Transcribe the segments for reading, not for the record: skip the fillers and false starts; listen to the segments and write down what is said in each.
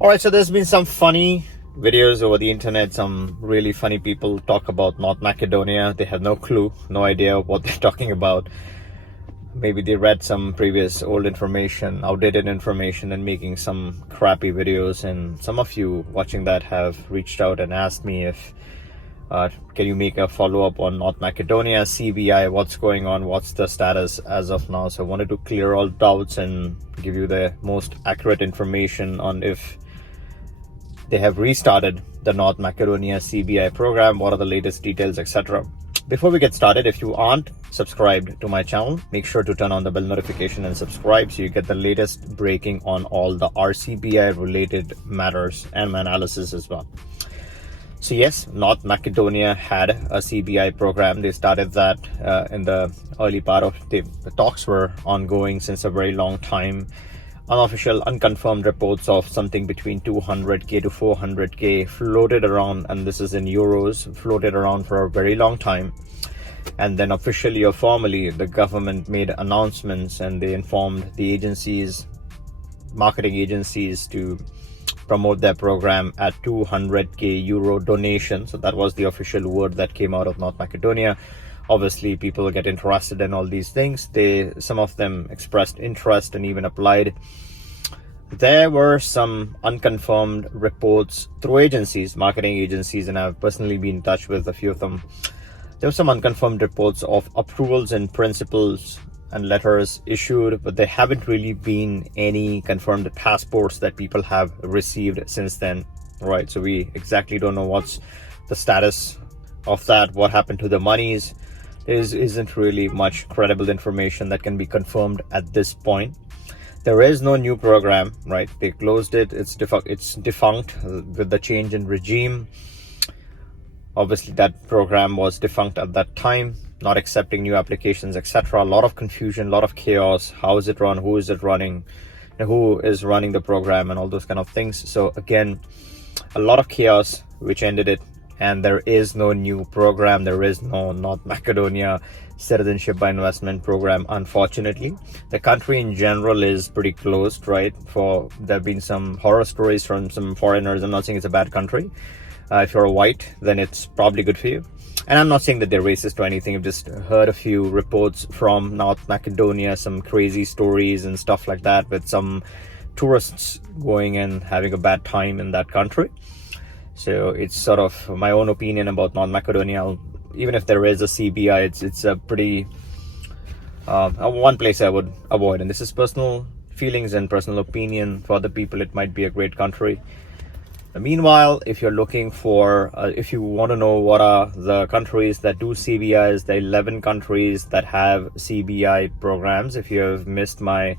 All right, so there's been some funny videos over the internet. Some really funny people talk about North Macedonia. They have no clue, no idea what they're talking about. Maybe they read some previous old information, outdated information, and making some crappy videos. And some of you watching that have reached out and asked me if can you make a follow-up on North Macedonia, CBI, what's going on, what's the status as of now. So I wanted to clear all doubts and give you the most accurate information on if they have restarted the North Macedonia CBI program, what are the latest details, etc. Before we get started, if you aren't subscribed to my channel, make sure to turn on the bell notification and subscribe so you get the latest breaking on all the RCBI related matters and my analysis as well. So yes, North Macedonia had a CBI program. They started that in the early part of the talks were ongoing since a very long time. Unofficial, unconfirmed reports of something between 200k to 400k floated around, and this is in euros, floated around for a very long time. And then officially or formally, the government made announcements and they informed the agencies, marketing agencies, to promote their program at 200k euro donation. So that was the official word that came out of North Macedonia. Obviously, people get interested in all these things. Some of them expressed interest and even applied. There were some unconfirmed reports through agencies, marketing agencies, and I've personally been in touch with a few of them. There were some unconfirmed reports of approvals and principles and letters issued, but there haven't really been any confirmed passports that people have received since then, right? So we exactly don't know what's the status of that, what happened to the monies. There isn't really much credible information that can be confirmed at this point. There is no new program, right? They closed it. It's defunct with the change in regime. Obviously, that program was defunct at that time, not accepting new applications, etc. A lot of confusion, a lot of chaos. How is it run? Who is it running? Who is running the program and all those kind of things. So again, a lot of chaos, which ended it. And there is no new program. There is no North Macedonia Citizenship by Investment program, unfortunately. The country in general is pretty closed, right? There have been some horror stories from some foreigners. I'm not saying it's a bad country. If you're a white, then it's probably good for you. And I'm not saying that they're racist or anything. I've just heard a few reports from North Macedonia, some crazy stories and stuff like that, with some tourists going and having a bad time in that country. So it's sort of my own opinion about North Macedonia. Even if there is a CBI, it's a pretty one place I would avoid. And this is personal feelings and personal opinion. For other people, it might be a great country. Meanwhile, if you're looking for, if you want to know what are the countries that do CBIs, the 11 countries that have CBI programs. If you have missed my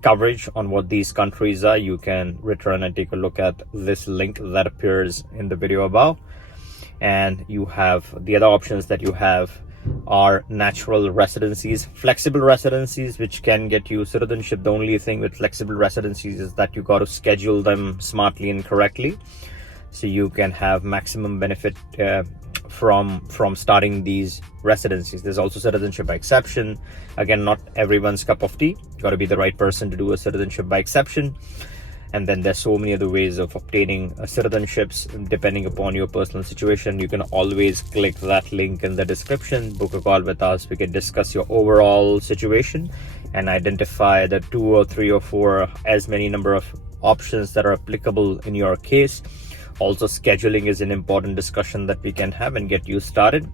coverage on what these countries are, you can return and take a look at this link that appears in the video above. And you have the other options that you have are natural residencies, flexible residencies, which can get you citizenship. The only thing with flexible residencies is that you got to schedule them smartly and correctly, so you can have maximum benefit from starting these residencies. There's also citizenship by exception. Again, not everyone's cup of tea. You got to be the right person to do a citizenship by exception. And then there's so many other ways of obtaining citizenships depending upon your personal situation. You can always click that link in the description, book a call with us. We can discuss your overall situation and identify the 2 or 3 or 4, as many number of options that are applicable in your case. Also, scheduling is an important discussion that we can have and get you started.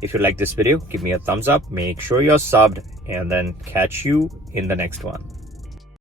If you like this video, give me a thumbs up, make sure you're subbed, and then catch you in the next one.